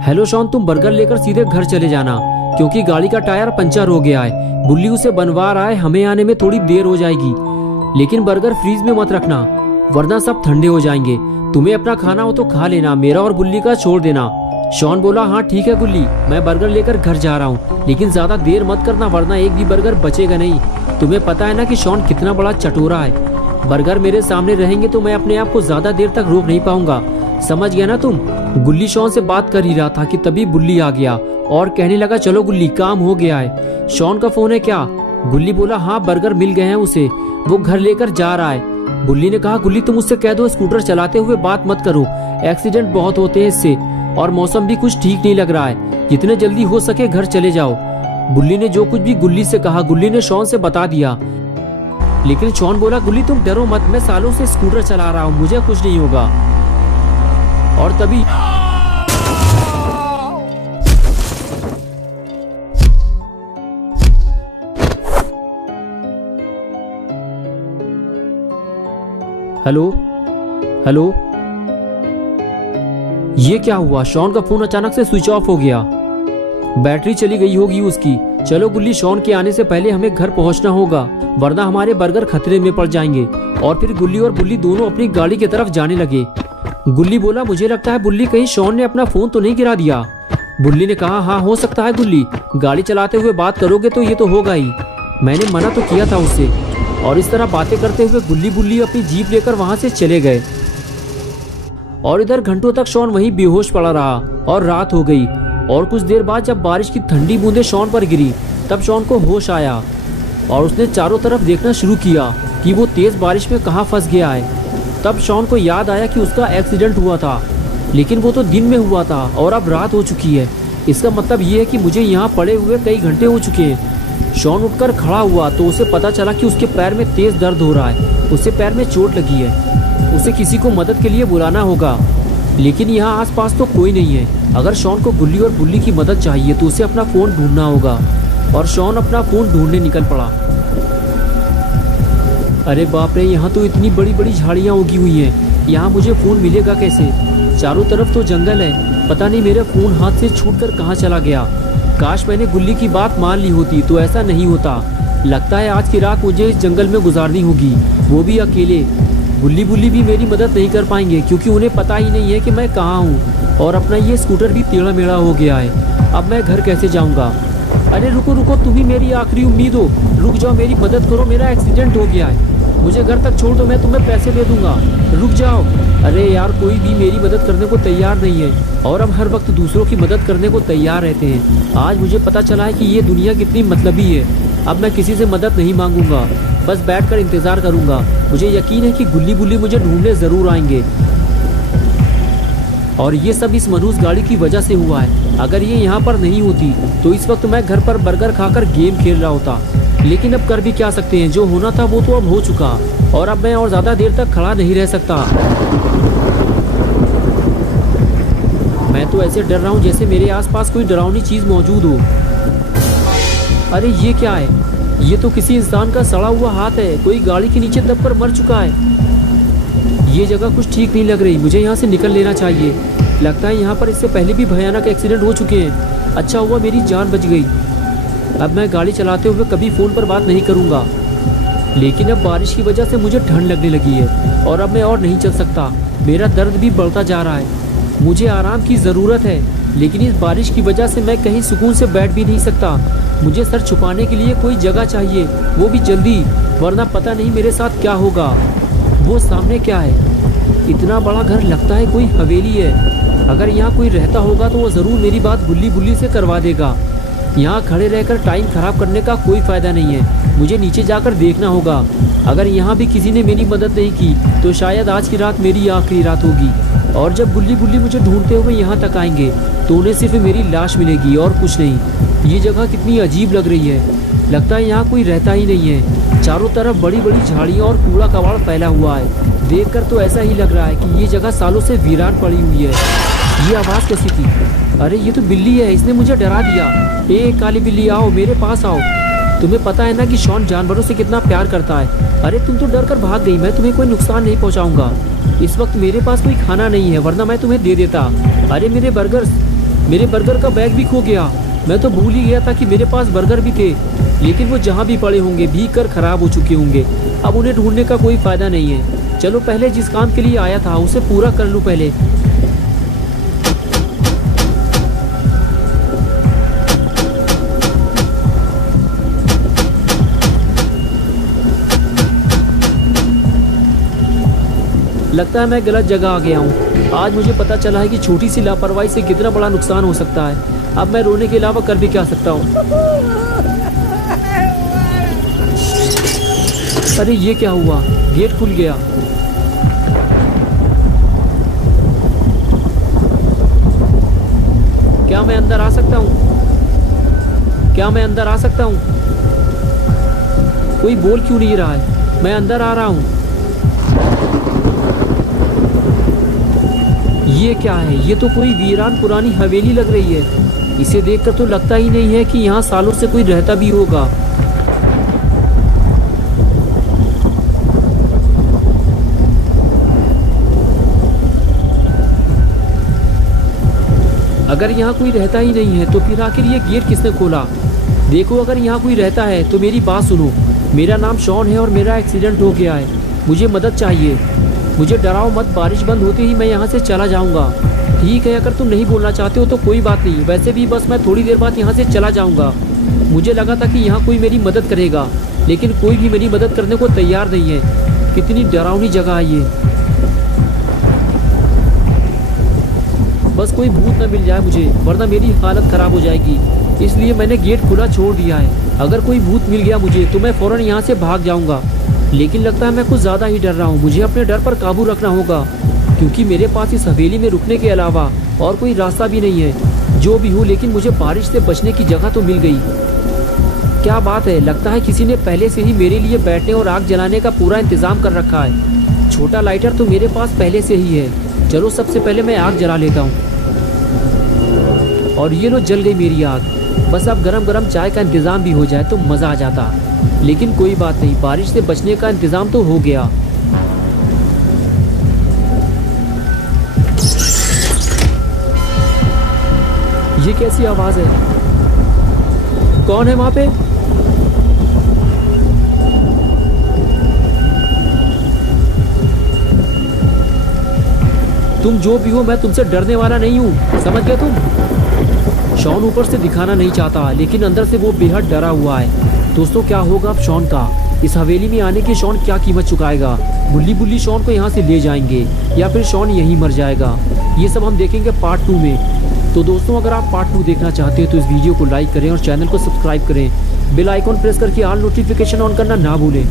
Hello Shawn, तुम burger लेकर सीधे घर चले जाना क्योंकि गाड़ी का टायर पंचर हो गया है। बुल्ली उसे बनवा रहा है, हमें आने में थोड़ी देर हो जाएगी। लेकिन बर्गर फ्रीज में मत रखना वरना सब ठंडे हो जाएंगे। तुम्हें अपना खाना हो तो खा लेना, मेरा और बुल्ली का छोड़ देना। शॉन बोला, हाँ ठीक है गुल्ली, मैं बर्गर लेकर घर जा रहा हूँ, लेकिन ज्यादा देर मत करना वरना एक भी बर्गर बचेगा नहीं। तुम्हें पता है ना कि शॉन कितना बड़ा चटोरा है। बर्गर मेरे सामने रहेंगे तो मैं अपने आप को ज्यादा देर तक रोक नहीं पाऊंगा, समझ गया ना तुम। गुल्ली शॉन से बात कर ही रहा था कि तभी बुल्ली आ गया और कहने लगा, चलो गुल्ली काम हो गया है। शॉन का फोन है क्या? गुल्ली बोला, हाँ बर्गर मिल गए हैं उसे, वो घर लेकर जा रहा है। बुल्ली ने कहा, गुल्ली तुम उससे कह दो स्कूटर चलाते हुए बात मत करो, एक्सीडेंट बहुत होते हैं इससे, और मौसम भी कुछ ठीक नहीं लग रहा है, जितने जल्दी हो सके घर चले जाओ। बुल्ली ने जो कुछ भी गुल्ली से कहा गुल्ली ने शॉन से बता दिया। लेकिन शॉन बोला, गुल्ली तुम डरो मत, मैं सालों से स्कूटर चला रहा हूँ, मुझे कुछ नहीं होगा। और तभी हेलो हेलो, ये क्या हुआ? शॉन का फोन अचानक से स्विच ऑफ हो गया, बैटरी चली गई होगी उसकी। चलो गुल्ली, शॉन के आने से पहले हमें घर पहुंचना होगा वरना हमारे बर्गर खतरे में पड़ जाएंगे। और फिर गुल्ली और बुल्ली दोनों अपनी गाड़ी की तरफ जाने लगे। गुल्ली बोला, मुझे लगता है बुल्ली कहीं शॉन ने अपना फोन तो नहीं गिरा दिया। बुल्ली ने कहा, हाँ हो सकता है गुल्ली, गाड़ी चलाते हुए बात करोगे तो ये तो होगा ही, मैंने मना तो किया था उससे। और इस तरह बातें करते हुए गुल्ली बुल्ली अपनी जीप लेकर वहां से चले गए। और इधर घंटों तक शॉन वहीं बेहोश पड़ा रहा और रात हो गई। और कुछ देर बाद जब बारिश की ठंडी बूंदें शॉन पर गिरी तब शॉन को होश आया और उसने चारों तरफ देखना शुरू किया कि वो तेज बारिश में कहाँ फंस गया है। तब शॉन को याद आया कि उसका एक्सीडेंट हुआ था, लेकिन वो तो दिन में हुआ था और अब रात हो चुकी है। इसका मतलब ये है कि मुझे यहाँ पड़े हुए कई घंटे हो चुके हैं। शॉन उठकर खड़ा हुआ तो उसे पता चला कि उसके पैर में तेज दर्द हो रहा है, उसे पैर में चोट लगी है, उसे किसी को मदद के लिए बुलाना होगा। लेकिन यहाँ आसपास तो कोई नहीं है। अगर शॉन को गुल्ली और बुल्ली की मदद चाहिए तो उसे अपना फोन ढूंढना होगा। और शॉन अपना फोन ढूंढने निकल पड़ा। अरे बाप रे, यहाँ तो इतनी बड़ी बड़ी झाड़ियाँ उगी हुई हैं, यहाँ मुझे फोन मिलेगा कैसे? चारों तरफ तो जंगल है, पता नहीं मेरा फोन हाथ से छूटकर कहाँ चला गया। काश मैंने गुल्ली की बात मान ली होती तो ऐसा नहीं होता। लगता है आज की रात मुझे इस जंगल में गुजारनी होगी, वो भी अकेले। गुल्ली बुल्ली भी मेरी मदद नहीं कर पाएंगे क्योंकि उन्हें पता ही नहीं है कि मैं कहाँ हूँ। और अपना ये स्कूटर भी टेढ़ा मेढ़ा हो गया है, अब मैं घर कैसे जाऊँगा? अरे रुको रुको, तुम ही मेरी आखिरी उम्मीद हो, रुक जाओ, मेरी मदद करो, मेरा एक्सीडेंट हो गया है, मुझे घर तक छोड़ दो, मैं तुम्हें पैसे दे दूंगा, रुक जाओ। अरे यार, कोई भी मेरी मदद करने को तैयार नहीं है और हम हर वक्त दूसरों की मदद करने को तैयार रहते हैं। आज मुझे पता चला है कि ये दुनिया कितनी मतलबी है। अब मैं किसी से मदद नहीं मांगूंगा, बस बैठकर इंतजार करूंगा। मुझे यकीन है कि गुल्ली बुल्ली मुझे ढूंढने जरूर आएंगे और ये सब इस मनुष्य गाड़ी की वजह से हुआ है। अगर ये यहाँ पर नहीं होती तो इस वक्त मैं घर पर बर्गर खाकर गेम खेल रहा होता। लेकिन अब कर भी क्या सकते हैं, जो होना था वो तो अब हो चुका और अब मैं और ज्यादा देर तक खड़ा नहीं रह सकता। मैं तो ऐसे डर रहा हूँ जैसे मेरे आसपास कोई डरावनी चीज मौजूद हो। अरे ये क्या है? ये तो किसी इंसान का सड़ा हुआ हाथ है, कोई गाड़ी के नीचे दबकर मर चुका है। ये जगह कुछ ठीक नहीं लग रही, मुझे यहाँ से निकल लेना चाहिए। लगता है यहाँ पर इससे पहले भी भयानक एक्सीडेंट हो चुके हैं। अच्छा हुआ मेरी जान बच गई। अब मैं गाड़ी चलाते हुए कभी फ़ोन पर बात नहीं करूँगा। लेकिन अब बारिश की वजह से मुझे ठंड लगने लगी है और अब मैं और नहीं चल सकता। मेरा दर्द भी बढ़ता जा रहा है, मुझे आराम की ज़रूरत है। लेकिन इस बारिश की वजह से मैं कहीं सुकून से बैठ भी नहीं सकता। मुझे सर छुपाने के लिए कोई जगह चाहिए, वो भी जल्दी, वरना पता नहीं मेरे साथ क्या होगा। वो सामने क्या है? इतना बड़ा घर, लगता है कोई हवेली है। अगर यहाँ कोई रहता होगा तो वो ज़रूर मेरी बात गुल्ली बुल्ली से करवा देगा। यहाँ खड़े रहकर टाइम खराब करने का कोई फ़ायदा नहीं है, मुझे नीचे जाकर देखना होगा। अगर यहाँ भी किसी ने मेरी मदद नहीं की तो शायद आज की रात मेरी आखिरी रात होगी। और जब गुल्ली बुल्ली मुझे ढूंढते हुए यहाँ तक आएंगे तो उन्हें सिर्फ मेरी लाश मिलेगी और कुछ नहीं। ये जगह कितनी अजीब लग रही है, लगता है यहाँ कोई रहता ही नहीं है। चारों तरफ बड़ी बड़ी झाड़ियाँ और कूड़ा कबाड़ फैला हुआ है। देखकर तो ऐसा ही लग रहा है कि ये जगह सालों से वीरान पड़ी हुई है। ये आवाज़ कैसी थी? अरे ये तो बिल्ली है, इसने मुझे डरा दिया। ए काली बिल्ली, आओ मेरे पास आओ। तुम्हें पता है ना कि शॉन जानवरों से कितना प्यार करता है। अरे तुम तो डर कर भाग गई, मैं तुम्हें कोई नुकसान नहीं पहुंचाऊंगा। इस वक्त मेरे पास कोई खाना नहीं है, वरना मैं तुम्हें दे देता। अरे मेरे बर्गर्स, मेरे बर्गर का बैग भी खो गया। मैं तो भूल ही गया था कि मेरे पास बर्गर भी थे, लेकिन वो जहाँ भी पड़े होंगे भीग कर खराब हो चुके होंगे। अब उन्हें ढूंढने का कोई फायदा नहीं है। चलो पहले जिस काम के लिए आया था उसे पूरा कर लूँ पहले। लगता है मैं गलत जगह आ गया हूँ। आज मुझे पता चला है कि छोटी सी लापरवाही से कितना बड़ा नुकसान हो सकता है। अब मैं रोने के अलावा कर भी क्या सकता हूँ। अरे ये क्या हुआ, गेट खुल गया। क्या मैं अंदर आ सकता हूँ? क्या मैं अंदर आ सकता हूँ? कोई बोल क्यों नहीं रहा है? मैं अंदर आ रहा हूँ। ये क्या है? ये तो कोई वीरान पुरानी हवेली लग रही है। इसे देखकर तो लगता ही नहीं है कि यहाँ सालों से कोई रहता भी होगा। अगर यहाँ कोई रहता ही नहीं है तो फिर आखिर ये गेट किसने खोला? देखो, अगर यहाँ कोई रहता है तो मेरी बात सुनो। मेरा नाम शॉन है और मेरा एक्सीडेंट हो गया है। मुझे मदद चाहिए। मुझे डराओ मत, बारिश बंद होते ही मैं यहाँ से चला जाऊँगा। ठीक है, अगर तुम नहीं बोलना चाहते हो तो कोई बात नहीं। वैसे भी बस मैं थोड़ी देर बाद यहाँ से चला जाऊँगा। मुझे लगा था कि यहाँ कोई मेरी मदद करेगा, लेकिन कोई भी मेरी मदद करने को तैयार नहीं है। कितनी डरावनी जगह है ये। बस कोई भूत न मिल जाए मुझे, वरना मेरी हालत ख़राब हो जाएगी। इसलिए मैंने गेट खुला छोड़ दिया है। अगर कोई भूत मिल गया मुझे तो मैं फ़ौरन यहाँ से भाग जाऊँगा। लेकिन लगता है मैं कुछ ज़्यादा ही डर रहा हूँ। मुझे अपने डर पर काबू रखना होगा, क्योंकि मेरे पास इस हवेली में रुकने के अलावा और कोई रास्ता भी नहीं है। जो भी हो, लेकिन मुझे बारिश से बचने की जगह तो मिल गई। क्या बात है, लगता है किसी ने पहले से ही मेरे लिए बैठने और आग जलाने का पूरा इंतज़ाम कर रखा है। छोटा लाइटर तो मेरे पास पहले से ही है। चलो सबसे पहले मैं आग जला लेता हूँ। और ये लो, जल गई मेरी आग। बस अब गरम गरम चाय का इंतज़ाम भी हो जाए तो मज़ा आ जाता। लेकिन कोई बात नहीं, बारिश से बचने का इंतज़ाम तो हो गया। ये कैसी आवाज़ है? कौन है वहाँ पे? तुम जो भी हो, मैं तुमसे डरने वाला नहीं हूँ, समझ गए तुम? शॉन ऊपर से दिखाना नहीं चाहता, लेकिन अंदर से वो बेहद डरा हुआ है। दोस्तों, क्या होगा अब शॉन का? इस हवेली में आने की शॉन क्या कीमत चुकाएगा? बुल्ली बुल्ली शॉन को यहाँ से ले जाएंगे या फिर शॉन यहीं मर जाएगा? ये सब हम देखेंगे पार्ट 2 में। तो दोस्तों, अगर आप पार्ट 2 देखना चाहते हैं तो इस वीडियो को लाइक करें और चैनल को सब्सक्राइब करें। बेल आइकॉन प्रेस करके ऑल नोटिफिकेशन ऑन करना ना भूलें।